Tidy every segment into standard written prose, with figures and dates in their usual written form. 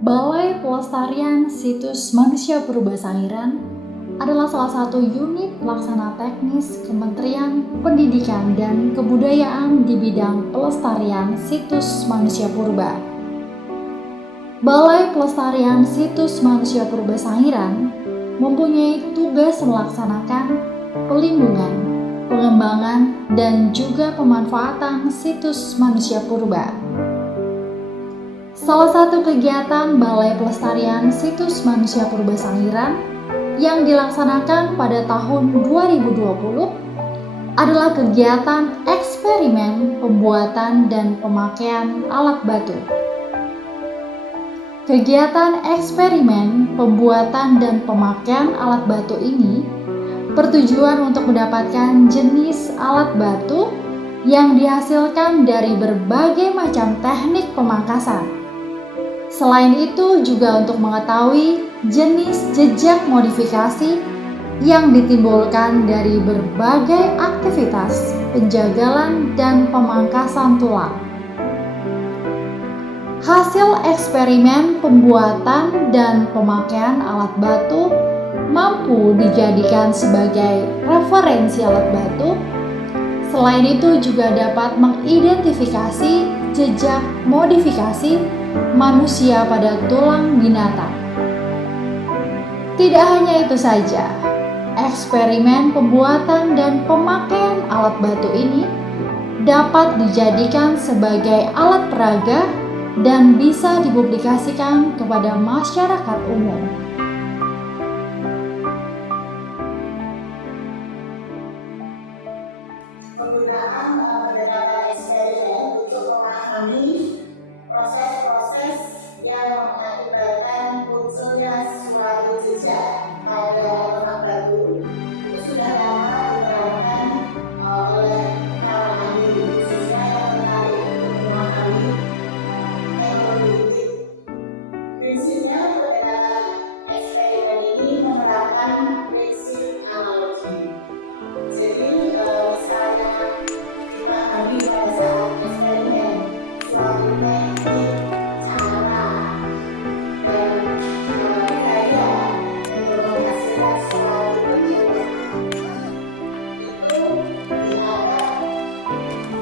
Balai Pelestarian Situs Manusia Purba Sangiran adalah salah satu unit pelaksana teknis Kementerian Pendidikan dan Kebudayaan di bidang pelestarian situs manusia purba. Balai Pelestarian Situs Manusia Purba Sangiran mempunyai tugas melaksanakan pelindungan, pengembangan, dan juga pemanfaatan situs manusia purba. Salah satu kegiatan Balai Pelestarian Situs Manusia Purba Sangiran yang dilaksanakan pada tahun 2020 adalah kegiatan eksperimen pembuatan dan pemakaian alat batu. Kegiatan eksperimen pembuatan dan pemakaian alat batu ini bertujuan untuk mendapatkan jenis alat batu yang dihasilkan dari berbagai macam teknik pemangkasan. Selain itu juga untuk mengetahui jenis jejak modifikasi yang ditimbulkan dari berbagai aktivitas penjagalan dan pemangkasan tulang. Hasil eksperimen pembuatan dan pemakaian alat batu mampu dijadikan sebagai referensi alat batu. Selain itu juga dapat mengidentifikasi jejak modifikasi manusia pada tulang binatang. Tidak hanya itu saja, eksperimen pembuatan dan pemakaian alat batu ini dapat dijadikan sebagai alat peraga dan bisa dipublikasikan kepada masyarakat umum. Penggunaan pendekatan eksperimen untuk memahami proses-proses yang mengakibatkan munculnya suatu jejak pada lemak batu itu sudah lama diterapkan oleh para ahli, khususnya yang tertarik untuk memahami teknologi. Prinsipnya pendekatan eksperimen ini menerapkan prinsip analogi. Jadi misalnya dipahami pada saat eksperimen suatu teknik, cara, dan gaya untuk menghasilkan suatu bentuk itu dianggap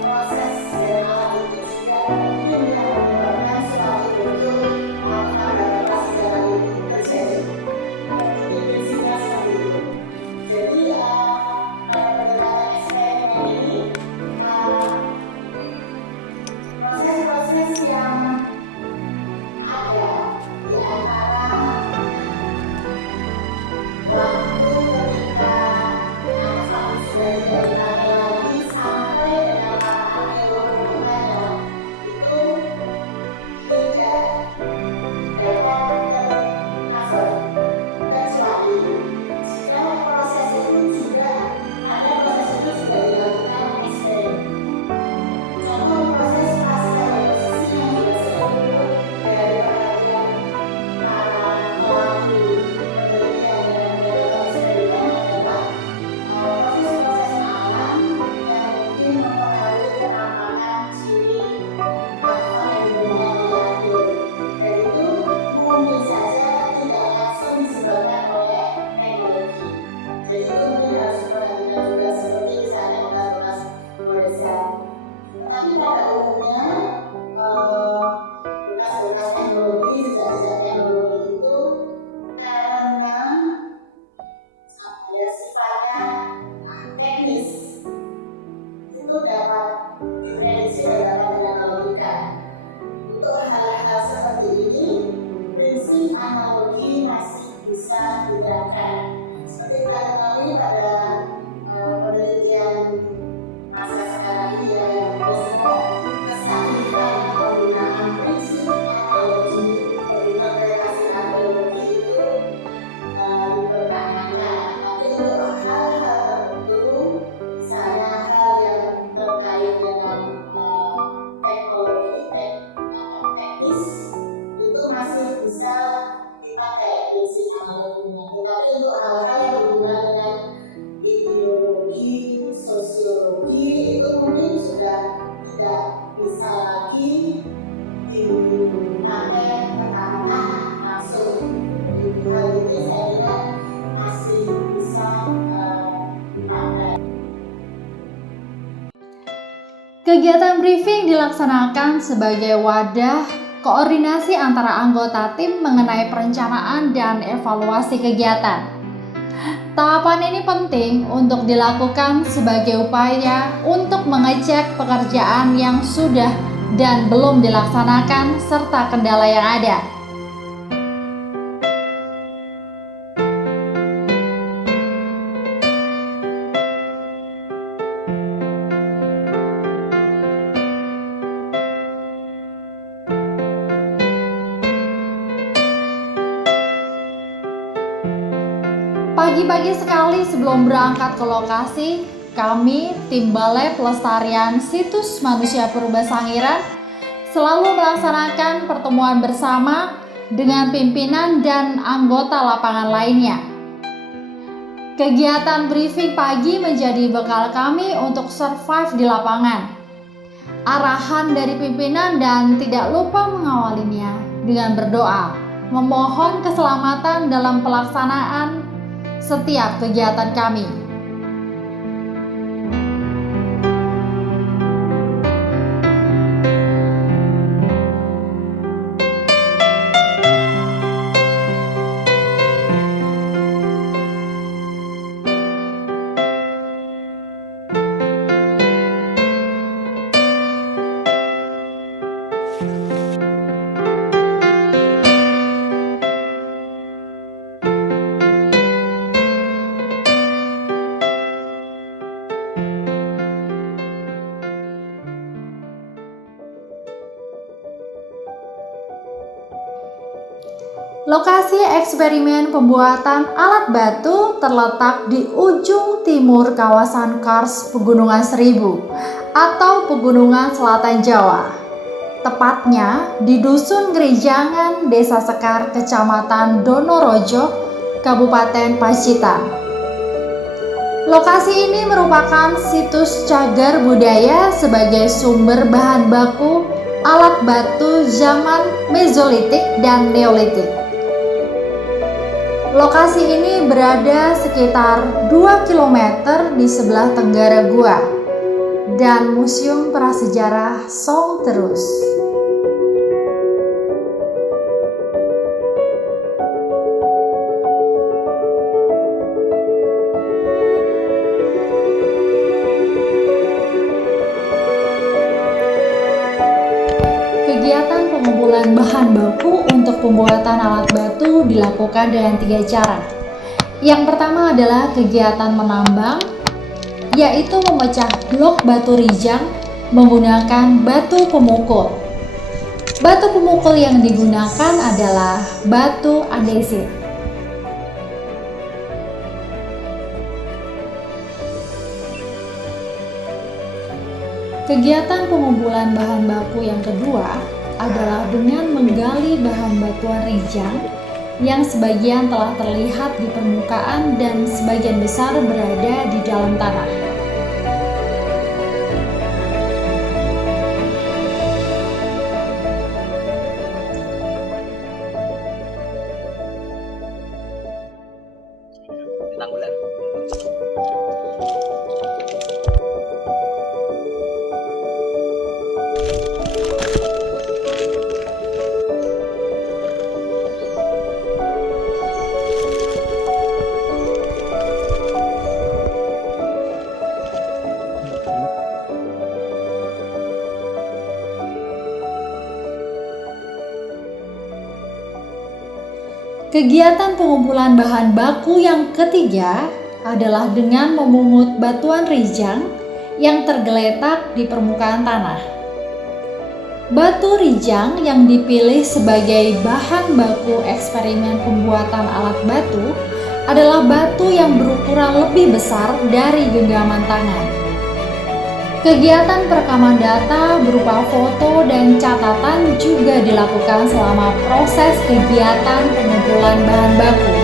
proses dan alat itu sudah mungkin yang menyebabkan suatu bentuk atau tanda-tanda sejarah itu terjadi. Jadi prinsipnya seperti itu. Jadi pendekatan eksperimen ini proses-proses yang ada di antara waktu ketika anak sapi sudah tidak dipakai lagi sampai dengan para arkeolog menemukannya itu tidak dapat tercover kecuali jika proses itu juga dilakukan eksperimen. Contoh proses pasca deposisi yang juga sering luput dari perhatian para pelaku penelitian dan melakukan eksperimen adalah proses-proses alam yang mungkin mempengaruhi penampakan ciri aktor yang digunakan oleh arkeolog. Dan itu mungkin saja tidak langsung disebabkan oleh teknologi. Jadi itu mungkin harus diperhatikan juga, seperti misalnya bekas-bekas goresan. Tetapi pada umumnya bekas-bekas teknologi, jejak-jejak teknologi itu karena sifatnya teknis itu dapat diprediksi dan dapat dianalogikan. Untuk hal-hal seperti ini, prinsip analogi masih bisa diterapkan. Seperti kita ketahui pada penelitian masa sekarang ini yang kesahihan penggunaan prinsip analogi interpretasi arkeologi itu dipertanyakan. Tapi untuk hal-hal tertentu, misalnya hal yang terkait dengan teknologi, teknis, itu masih bisa dipakai prinsip analoginya. Tetapi untuk hal-hal yang berhubungan dengan ideologi, sosiologi itu mungkin sudah tidak bisa lagi dipakai tekanan Kegiatan briefing dilaksanakan sebagai wadah koordinasi antara anggota tim mengenai perencanaan dan evaluasi kegiatan. Tahapan ini penting untuk dilakukan sebagai upaya untuk mengecek pekerjaan yang sudah dan belum dilaksanakan serta kendala yang ada. Pagi-pagi sekali sebelum berangkat ke lokasi, kami, tim Balai Pelestarian Situs Manusia Purba Sangiran, selalu melaksanakan pertemuan bersama dengan pimpinan dan anggota lapangan lainnya. Kegiatan briefing pagi menjadi bekal kami untuk survive di lapangan. Arahan dari pimpinan dan tidak lupa mengawalinya dengan berdoa, memohon keselamatan dalam pelaksanaan setiap kegiatan kami. Lokasi eksperimen pembuatan alat batu terletak di ujung timur kawasan Kars Pegunungan Seribu atau Pegunungan Selatan Jawa. Tepatnya di Dusun Gerijangan, Desa Sekar, Kecamatan Donorojo, Kabupaten Pacitan. Lokasi ini merupakan situs cagar budaya sebagai sumber bahan baku alat batu zaman Mezolitik dan Neolitik. Lokasi ini berada sekitar 2 km di sebelah tenggara gua dan Museum Prasejarah Song Terus. Kegiatan pengumpulan bahan baku untuk pembuatan alat batu dilakukan dengan 3 cara. Yang pertama adalah kegiatan menambang, yaitu memecah blok batu rijang menggunakan batu pemukul. Batu pemukul yang digunakan adalah batu andesit. Kegiatan pengumpulan bahan baku yang kedua adalah dengan menggali bahan batuan rijang yang sebagian telah terlihat di permukaan dan sebagian besar berada di dalam tanah. Kegiatan pengumpulan bahan baku yang ketiga adalah dengan memungut batuan rijang yang tergeletak di permukaan tanah. Batu rijang yang dipilih sebagai bahan baku eksperimen pembuatan alat batu adalah batu yang berukuran lebih besar dari genggaman tangan. Kegiatan perekaman data berupa foto dan catatan juga dilakukan selama proses kegiatan pengumpulan bahan baku.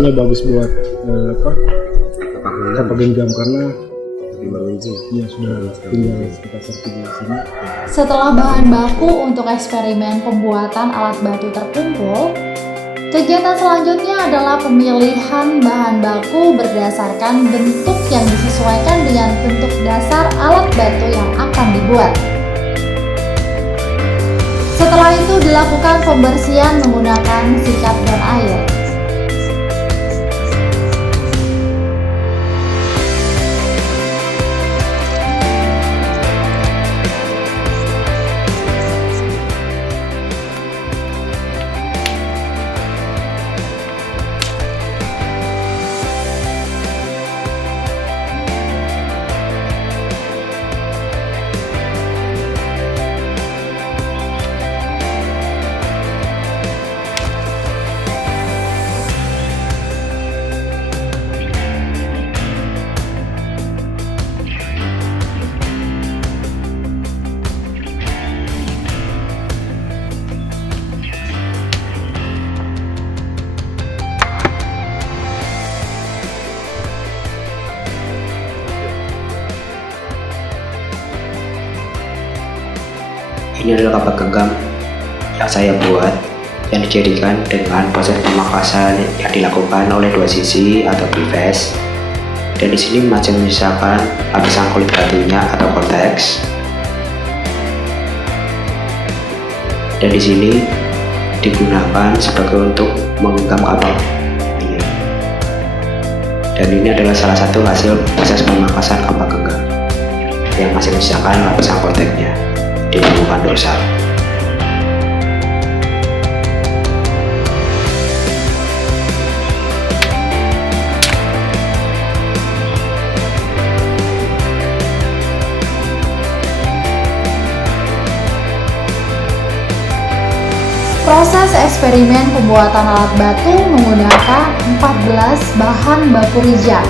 katanya bagus buat apa genggam karena ya sudah tinggal kita serti di sini. Setelah bahan baku untuk eksperimen pembuatan alat batu terkumpul, kegiatan selanjutnya adalah pemilihan bahan baku berdasarkan bentuk yang disesuaikan dengan bentuk dasar alat batu yang akan dibuat. Setelah itu dilakukan pembersihan menggunakan sikat dan air. Ini adalah kapak genggam yang saya buat, yang dijadikan dengan proses pemangkasan yang dilakukan oleh dua sisi atau preface. Dan di sini masih menyisakan lapisan kulit batunya atau cortex. Dan di sini digunakan sebagai untuk menggenggam kapak ini. Dan ini adalah salah satu hasil proses pemangkasan kapak genggam yang masih menyisakan lapisan cortexnya di permukaan dorsal. Proses eksperimen pembuatan alat batu menggunakan 14 bahan baku rijal.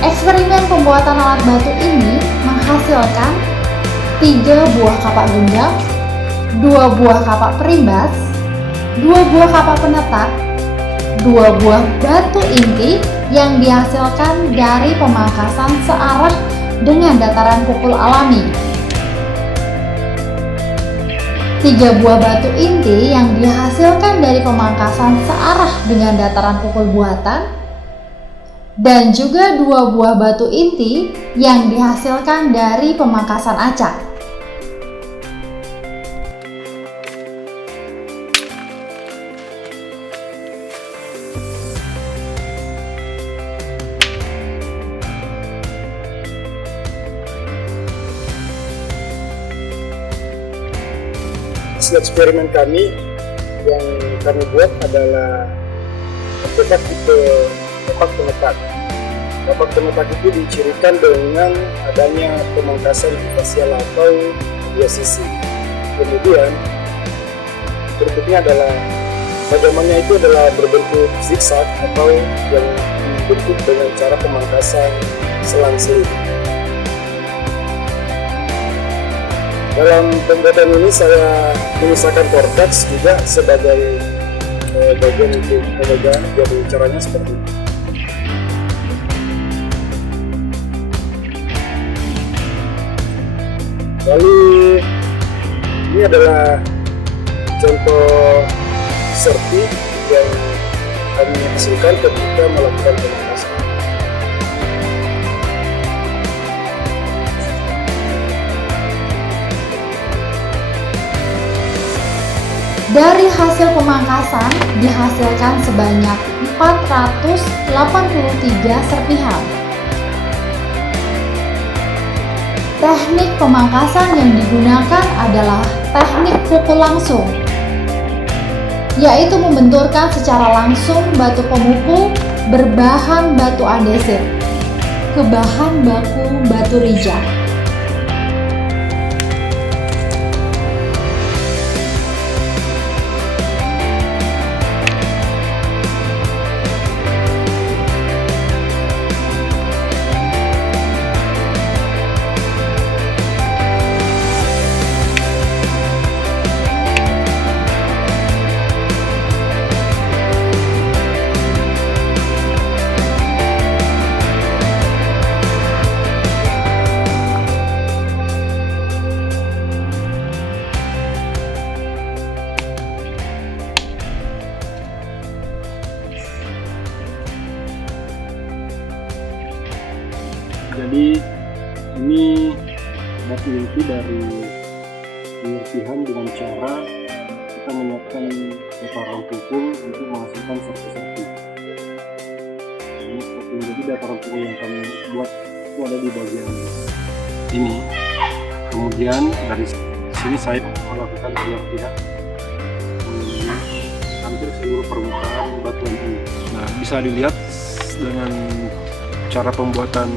Eksperimen pembuatan alat batu ini menghasilkan 3 buah kapak genggam, 2 buah kapak perimbas, 2 buah kapak penetak, 2 buah batu inti yang dihasilkan dari pemangkasan searah dengan dataran pukul alami. 3 buah batu inti yang dihasilkan dari pemangkasan searah dengan dataran pukul buatan, dan juga 2 buah batu inti yang dihasilkan dari pemangkasan acak. Hasil eksperimen kami yang kami buat adalah kapak tipe kapak penetak. Kapak penetak itu dicirikan dengan adanya pemangkasan fasial atau dua sisi. Kemudian bentuknya adalah bagaimana itu adalah berbentuk zigzag atau yang dibentuk dengan cara pemangkasan selang-seling. Dalam pembuatan ini saya menyisakan cortex juga sebagai bagian untuk memegang, jadi caranya seperti ini. Lalu ini adalah contoh serti yang kami hasilkan ketika melakukan pemangkasan. Dari hasil pemangkasan dihasilkan sebanyak 483 serpihan. Teknik pemangkasan yang digunakan adalah teknik pukul langsung, yaitu membenturkan secara langsung batu pemukul berbahan batu andesit ke bahan baku batu rijal. Batu inti dari penyerpihan dengan cara kita menyiapkan dataran punggung untuk menghasilkan serpi-serpi. Ini seperti ini. Jadi dataran punggung yang kami buat itu ada di bagian ini. Kemudian dari sini saya melakukan penyerpihan hampir seluruh permukaan batuan ini. Nah, bisa dilihat dengan cara pembuatan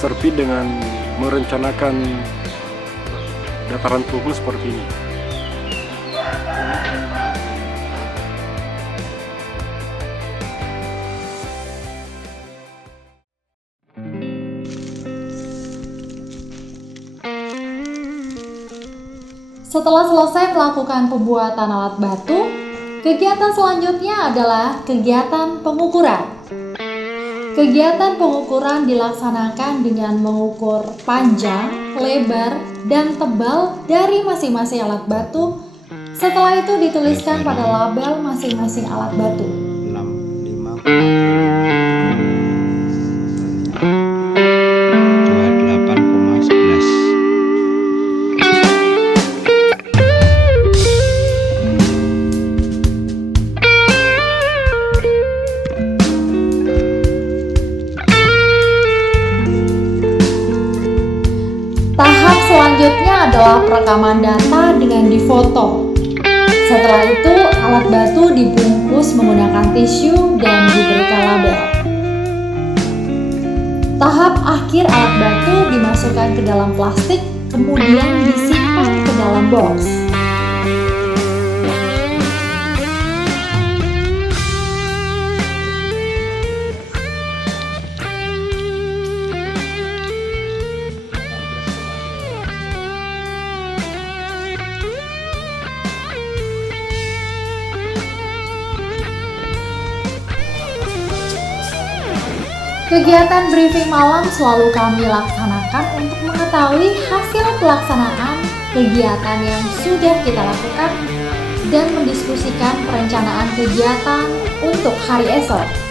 serpi dengan merencanakan dataran punggung seperti ini. Setelah selesai melakukan pembuatan alat batu, kegiatan selanjutnya adalah kegiatan pengukuran. Kegiatan pengukuran dilaksanakan dengan mengukur panjang, lebar, dan tebal dari masing-masing alat batu. Setelah itu dituliskan pada label masing-masing alat batu. 28,11. Tahap selanjutnya adalah perekaman data dengan difoto. Setelah itu, alat batu dibungkus menggunakan tisu dan diberikan label. Tahap akhir alat batu dimasukkan ke dalam plastik, kemudian disimpan ke dalam box. Kegiatan briefing malam selalu kami laksanakan untuk mengetahui hasil pelaksanaan kegiatan yang sudah kita lakukan dan mendiskusikan perencanaan kegiatan untuk hari esok.